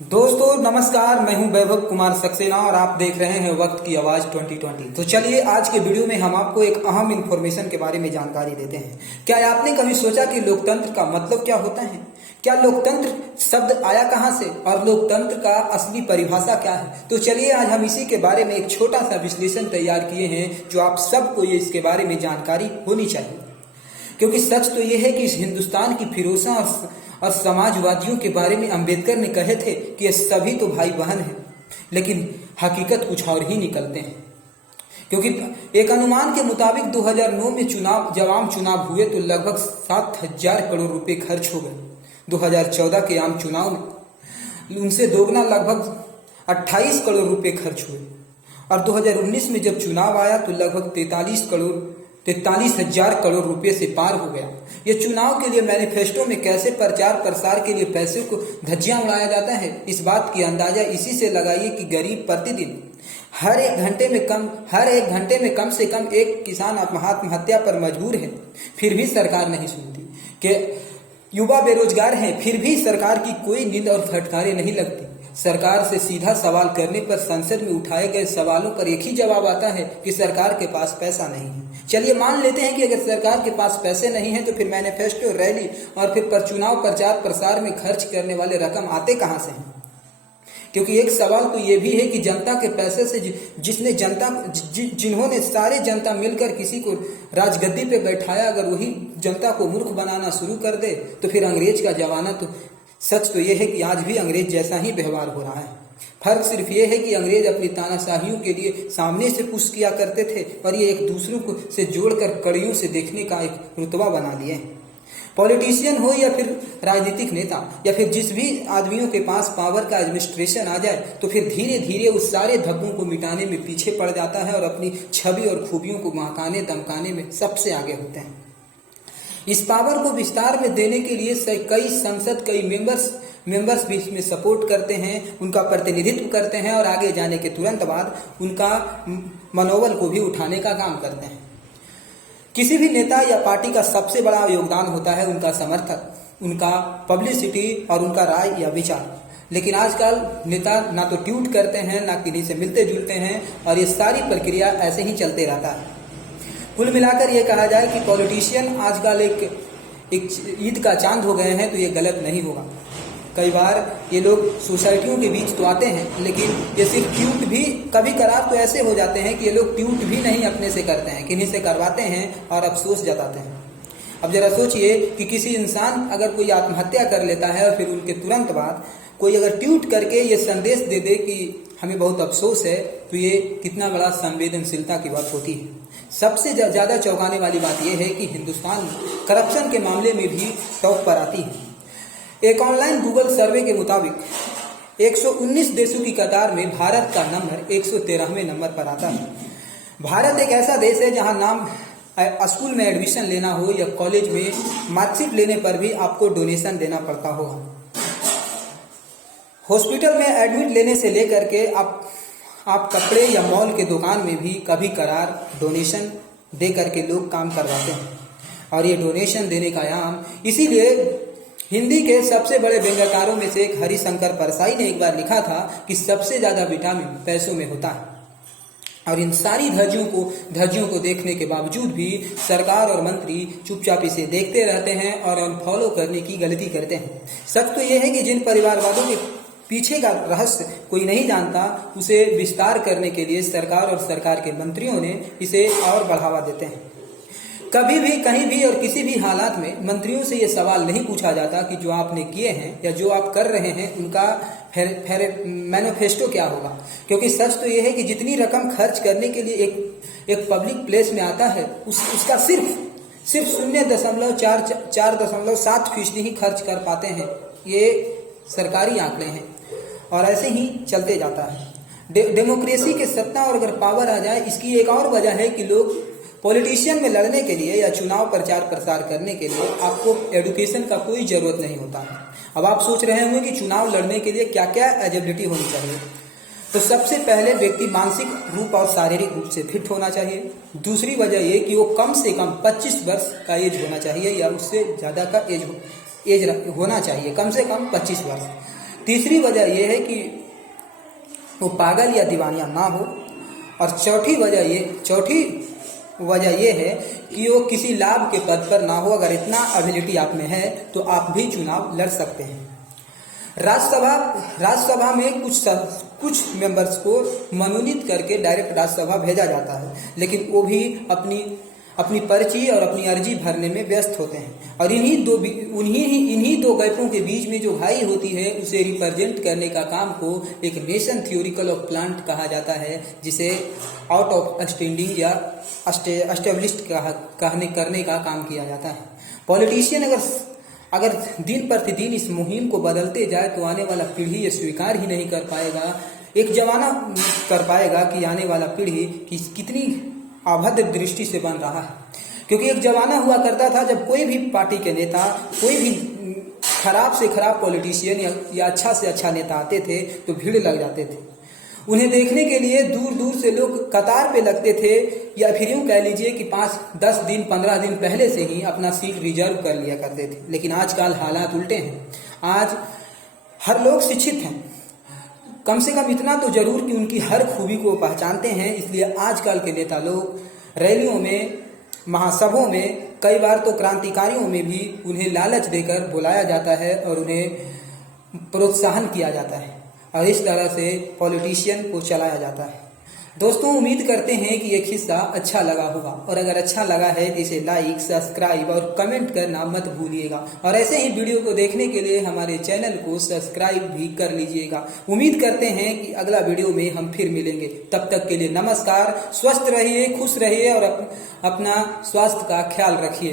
दोस्तों नमस्कार, मैं हूं वैभव कुमार सक्सेना और आप देख रहे हैं वक्त की आवाज 2020। तो चलिए आज के वीडियो में हम आपको एक अहम इंफॉर्मेशन के बारे में जानकारी देते हैं। क्या आपने कभी सोचा कि लोकतंत्र का मतलब क्या होता है? क्या लोकतंत्र शब्द आया कहां से और लोकतंत्र का असली परिभाषा क्या है? तो चलिए आज हम इसी के बारे में एक छोटा सा विश्लेषण तैयार किए हैं जो आप सबको ये इसके बारे में जानकारी होनी चाहिए। क्योंकि सच तो यह है कि इस हिंदुस्तान की फिरोसा और समाजवादियों के बारे में अंबेडकर ने कहे थे कि ये सभी तो भाई बहन हैं, लेकिन हकीकत कुछ और ही निकलते हैं। क्योंकि एक अनुमान के मुताबिक 2009 में जब आम चुनाव हुए तो लगभग 7,000 करोड़ रुपए खर्च हो गए। 2014 के आम चुनाव में उनसे दोगुना लगभग 28 करोड़ रुपए खर्च हुए और 2019 में जब चुनाव आया तो लगभग 43,000 करोड़ रुपए से पार हो गया। ये चुनाव के लिए मैनिफेस्टो में कैसे प्रचार प्रसार के लिए पैसे को धज्जियां उड़ाया जाता है, इस बात की अंदाजा इसी से लगाइए कि गरीब प्रतिदिन हर एक घंटे में कम से कम एक किसान आत्महत्या पर मजबूर है, फिर भी सरकार नहीं सुनती। कि युवा बेरोजगार हैं, फिर भी सरकार की कोई नींद और फटकारें नहीं लगती। सरकार से सीधा सवाल करने पर संसद में उठाए गए सवालों पर एक ही जवाब आता है कि सरकार के पास पैसा नहीं है। चलिए मान लेते हैं कि अगर सरकार के पास पैसे नहीं है तो फिर मैनिफेस्टो, रैली और फिर पर चुनाव प्रचार प्रसार में खर्च करने वाले रकम आते कहां से हैं? क्योंकि एक सवाल तो ये भी है कि जनता के पैसे से जिन्होंने सारे जनता मिलकर किसी को राजगद्दी पे बैठाया, अगर वही जनता को मूर्ख बनाना शुरू कर दे तो फिर अंग्रेज का जमाना तो सच तो यह है कि आज भी अंग्रेज जैसा ही व्यवहार हो रहा है। फर्क सिर्फ ये है कि अंग्रेज अपनी तानाशाहियों के लिए सामने से पुश किया करते थे और ये एक दूसरों को से जोड़कर कड़ियों से देखने का एक रुतबा बना लिए हैं। पॉलिटिशियन हो या फिर राजनीतिक नेता या फिर जिस भी आदमियों के पास पावर का एडमिनिस्ट्रेशन आ जाए तो फिर धीरे धीरे उस सारे धब्बों को मिटाने में पीछे पड़ जाता है और अपनी छवि और खूबियों को महकाने दमकाने में सबसे आगे होते हैं। इस पावर को विस्तार में देने के लिए कई संसद, कई मेंबर्स भी इसमें सपोर्ट करते हैं, उनका प्रतिनिधित्व करते हैं और आगे जाने के तुरंत बाद उनका मनोबल को भी उठाने का काम करते हैं। किसी भी नेता या पार्टी का सबसे बड़ा योगदान होता है उनका समर्थक, उनका पब्लिसिटी और उनका राय या विचार। लेकिन आजकल नेता ना तो ट्वीट करते हैं, ना किसी से मिलते जुलते हैं और ये सारी प्रक्रिया ऐसे ही चलते रहता है। कुल मिलाकर ये कहा जाए कि पॉलिटिशियन आजकल एक ईद का चांद हो गए हैं तो ये गलत नहीं होगा। कई बार ये लोग सोसाइटियों के बीच तो आते हैं, लेकिन ये सिर्फ ट्वीट भी कभी कभार तो ऐसे हो जाते हैं कि ये लोग ट्वीट भी नहीं अपने से करते हैं, किन्हीं से करवाते हैं और अफसोस जताते हैं। अब जरा सोचिए कि किसी इंसान अगर कोई आत्महत्या कर लेता है और फिर उनके तुरंत बाद कोई अगर ट्वीट करके ये संदेश दे दे कि हमें बहुत अफसोस है, तो ये कितना बड़ा संवेदनशीलता की बात होती है। सबसे ज्यादा चौंकाने वाली बात यह है कि हिंदुस्तान करप्शन के मामले में भी टॉप पर आती है। एक ऑनलाइन गूगल सर्वे के मुताबिक 119 देशों की कतार में भारत का नंबर 113वें नंबर पर आता है। भारत एक ऐसा देश है जहां नाम स्कूल में एडमिशन लेना हो या कॉलेज में मार्कशीट लेने पर भी आपको डोनेशन देना पड़ता होगा। हॉस्पिटल में एडमिट लेने से लेकर के आप कपड़े या मॉल के दुकान में भी कभी कभार डोनेशन दे करके लोग काम करवाते हैं और ये डोनेशन देने का आयाम इसीलिए हिंदी के सबसे बड़े व्यंग्यकारों में से एक हरिशंकर परसाई ने एक बार लिखा था कि सबसे ज्यादा विटामिन पैसों में होता है। और इन सारी धज्जियों को देखने के बावजूद भी सरकार और मंत्री चुपचाप इसे देखते रहते हैं और अनफॉलो करने की गलती करते हैं। सच तो यह है कि जिन परिवारवादों के पीछे का रहस्य कोई नहीं जानता, उसे विस्तार करने के लिए सरकार और सरकार के मंत्रियों ने इसे और बढ़ावा देते हैं। कभी भी कहीं भी और किसी भी हालात में मंत्रियों से ये सवाल नहीं पूछा जाता कि जो आपने किए हैं या जो आप कर रहे हैं उनका मैनिफेस्टो क्या होगा। क्योंकि सच तो ये है कि जितनी रकम खर्च करने के लिए एक पब्लिक प्लेस में आता है उसका सिर्फ 0.4% ही खर्च कर पाते हैं। ये सरकारी आंकड़े हैं और ऐसे ही चलते जाता है। डेमोक्रेसी के सत्ता और अगर पावर आ जाए, इसकी एक और वजह है कि लोग पॉलिटिशियन में लड़ने के लिए या चुनाव प्रचार प्रसार करने के लिए आपको एजुकेशन का कोई जरूरत नहीं होता है। अब आप सोच रहे होंगे कि चुनाव लड़ने के लिए क्या क्या एलिजिबिलिटी होनी चाहिए। तो सबसे पहले व्यक्ति मानसिक रूप और शारीरिक रूप से फिट होना चाहिए। दूसरी वजह ये कि वो कम से कम 25 वर्ष का एज होना चाहिए या उससे ज्यादा का एज होना चाहिए, कम से कम 25 वर्ष। तीसरी वजह यह है कि वो पागल या दीवानिया ना हो। और चौथी वजह ये है कि वो किसी लाभ के पद पर ना हो। अगर इतना एबिलिटी आप में है तो आप भी चुनाव लड़ सकते हैं। राज्यसभा में कुछ मेंबर्स को मनोनीत करके डायरेक्ट राज्यसभा भेजा जाता है, लेकिन वो भी अपनी पर्ची और अपनी अर्जी भरने में व्यस्त होते हैं। और इन्हीं दो गैपों के बीच में जो खाई होती है उसे रिप्रेजेंट करने का काम को एक नेशन थ्योरिकल ऑफ प्लांट कहा जाता है, जिसे आउट ऑफ स्टैंडिंग या एस्टेब्लिश्ड करने का काम किया जाता है। पॉलिटिशियन अगर दिन प्रतिदिन इस मुहिम को बदलते जाए तो आने वाला पीढ़ी ये स्वीकार ही नहीं कर पाएगा, एक जमाना कर पाएगा कि आने वाला पीढ़ी कितनी अभद्र दृष्टि से बन रहा है। क्योंकि एक जमाना हुआ करता था जब कोई भी पार्टी के नेता, कोई भी खराब से खराब पॉलिटिशियन या अच्छा से अच्छा नेता आते थे तो भीड़ लग जाते थे। उन्हें देखने के लिए दूर दूर से लोग कतार पे लगते थे, या फिर यूँ कह लीजिए कि 5-10 दिन 15 दिन पहले से ही अपना सीट रिजर्व कर लिया करते थे। लेकिन आजकल हालात उल्टे हैं। आज हर लोग शिक्षित हैं, कम से कम इतना तो जरूर कि उनकी हर खूबी को पहचानते हैं। इसलिए आजकल के नेता लोग रैलियों में, महासभाओं में, कई बार तो क्रांतिकारियों में भी उन्हें लालच देकर बुलाया जाता है और उन्हें प्रोत्साहन किया जाता है, और इस तरह से पॉलिटिशियन को चलाया जाता है। दोस्तों, उम्मीद करते हैं कि एक हिस्सा अच्छा लगा होगा, और अगर अच्छा लगा है तो इसे लाइक, सब्सक्राइब और कमेंट करना मत भूलिएगा। और ऐसे ही वीडियो को देखने के लिए हमारे चैनल को सब्सक्राइब भी कर लीजिएगा। उम्मीद करते हैं कि अगला वीडियो में हम फिर मिलेंगे। तब तक के लिए नमस्कार। स्वस्थ रहिए, खुश रहिए और अपना स्वास्थ्य का ख्याल रखिए।